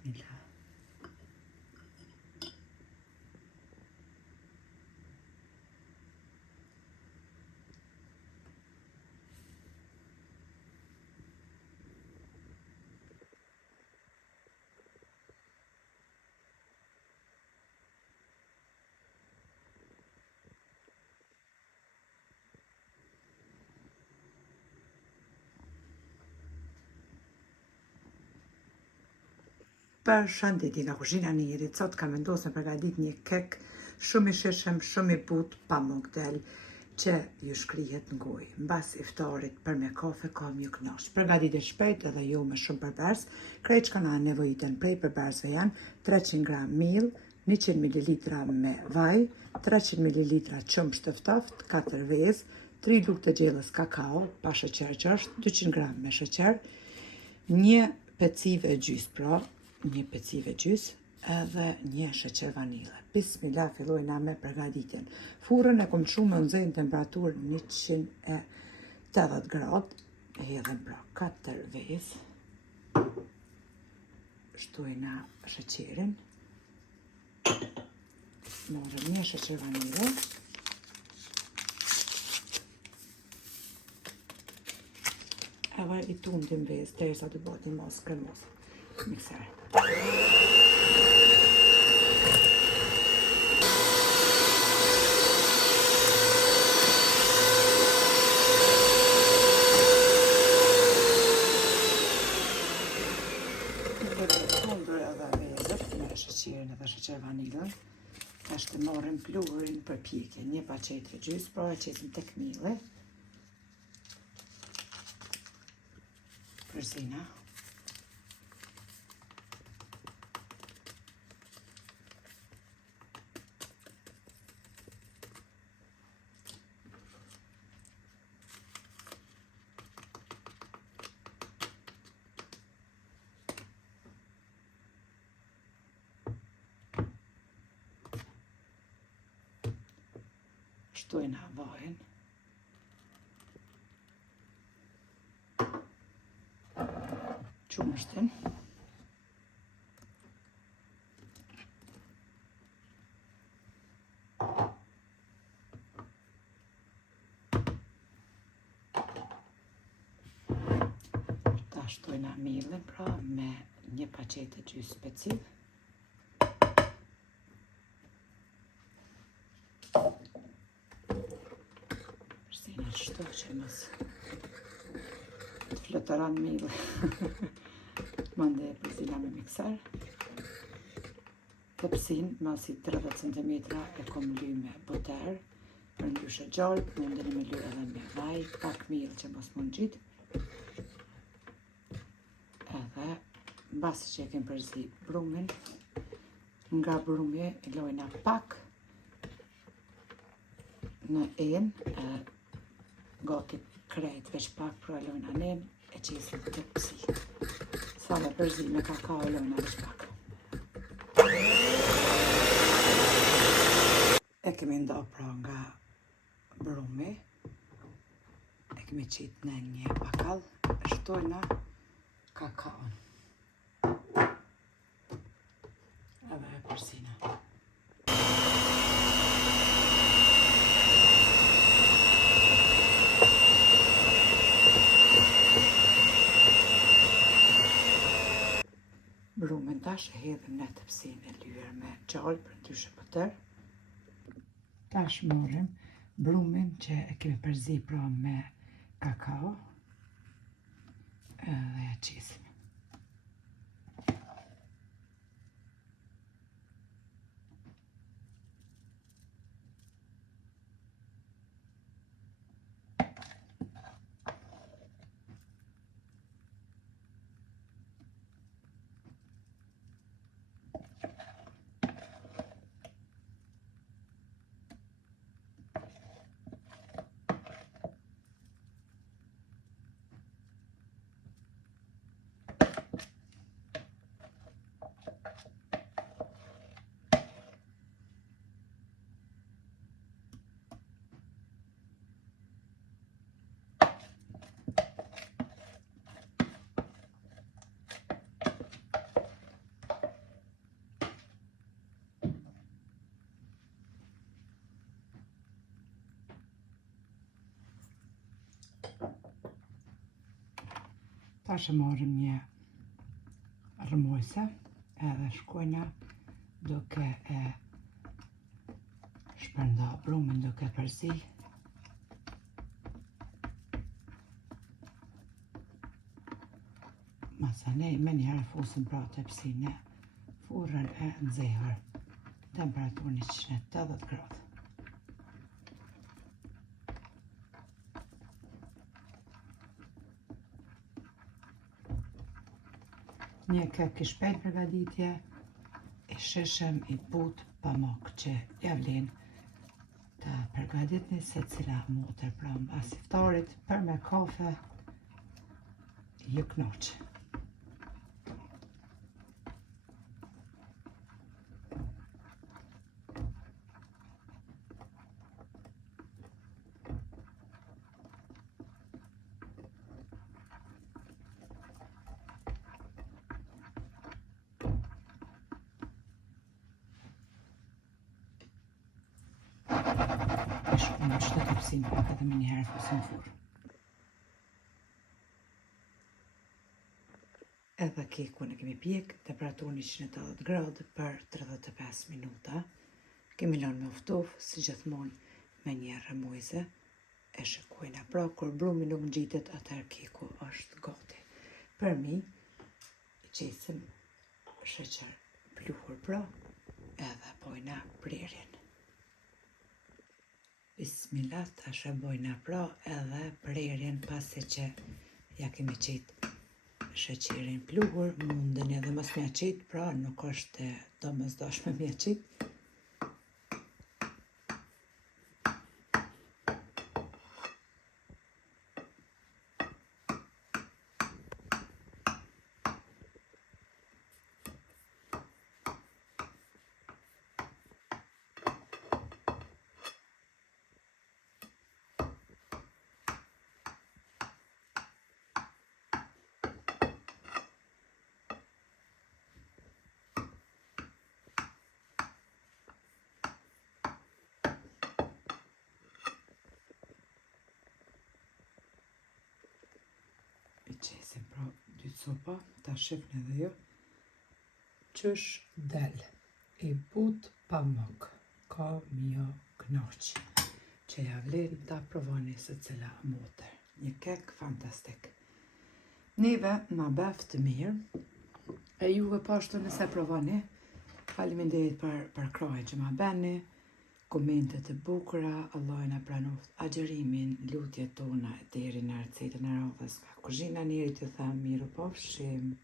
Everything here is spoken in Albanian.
Bismillah. Për shëndeti nga kuzhina Nirit, sot kam vendosur me përgatit një kek shumë i shishëm, shumë i butë, pa mogdel, që ju shkrihet në gojë. Mbas iftarit për me kafe kam ju kënaqsh. Përgatitet shpejt edhe jo me shumë përbërës. Krejt që na nevojiten prej përbërësve janë 300 gram miell, 100 ml me vaj, 300 ml qumësht të ftoftë, 4 vezë, 3 lugë të gjellës kakao, pa sheqer që është, 200 gram me sheqer, një pecive gjys, pra, një pecive gjys, edhe një sheqer vanile. Bismillah, fillojna me përgatitjen. Furrën e kom çu me nxehtë në temperaturë 180 gradë, e hedhim pra 4 vezë, shtojna sheqerin, marrëm një sheqer vanile, edhe i tundim vezë derisa të bëhet një masë kremoze. Mikser. Tundur edhe vezët me sheqerin edhe sheqer vanilën. Tash të marrim pluhurin për pjekje. Një paqetre gjys, pra e qesim tek mielli. Përzina. Shtojna vajin. Qumështin. Ta shtojna miellin, pra, me një paqetë gjys peciv. Përzina qështu që mos të flëtëran mielli. Mande e përzina me mikser. Tepsin, masi 30 cm e kom ly me boter, për ndryshe gjallë, mundeni me ly edhe me vaj, pak miell që mos mund gjit. Edhe, mbasi që e kem përzi brumin, nga brumi i lojna pak në enë, gati krejt veç pak, pra lojna në enë, e qesim të pësi. Sa me përzi me kakao lojna veç pak. E kemi nda pra nga brumi, e kemi qit në një pakall, e shtojna kakaon. Edhe e përzina. Brumin tash e hedhim në tepsinë e lyer me gjallë për ndryshe boter. Tash marrim brumin që e kemi përzi pra me kakao, edhe e qisim. Tash e marrim një rëmojse edhe shkojna duke e shpërnda brumin duke përzi. Masanej me njerë fusim pra tepsi në furrën e nxehur, temperaturë 180 gradë. Një kek i shpejt përgatitje, i shishëm, i but, pamuk që ja vlen të përgatitni se cila motër pra mbas iftarit për me kafe ju knoq. Shkojmë që të tepsim edhe me njëherë fusim furrë. Edhe kekun e kemi pjek, temperaturë 180 gradë për 35 minuta. Kemi lënë me uftof, si gjithmonë me një rëmujze. E shikojna pra, kur brumi nuk ngjitet, atëherë keku është gati. Për mi, i qesim sheqer pluhur pra, edhe bojna prerjen. Bismillah, tash e bojna pra edhe prerjen pasi që ja kemi qitë sheqerin pluhur, mundeni edhe mos mja qitë, pra nuk është domosdoshme mja qitë. I qesim pra 2 copa, ta shifni edhe ju qysh del, i but pamuk, ka mjo knoq, që ja vlen ta provoni se cila motër. Një kek fantastik. Neve ma beft mirë, e juve pashtu nëse provoni. Faleminderit për krahjen që ma beni, komentet e bukura, Allah na pranoft agjërimin, lutjet tona deri në recetën e radhës nga kuzhina njerit, ju them miru pafshim.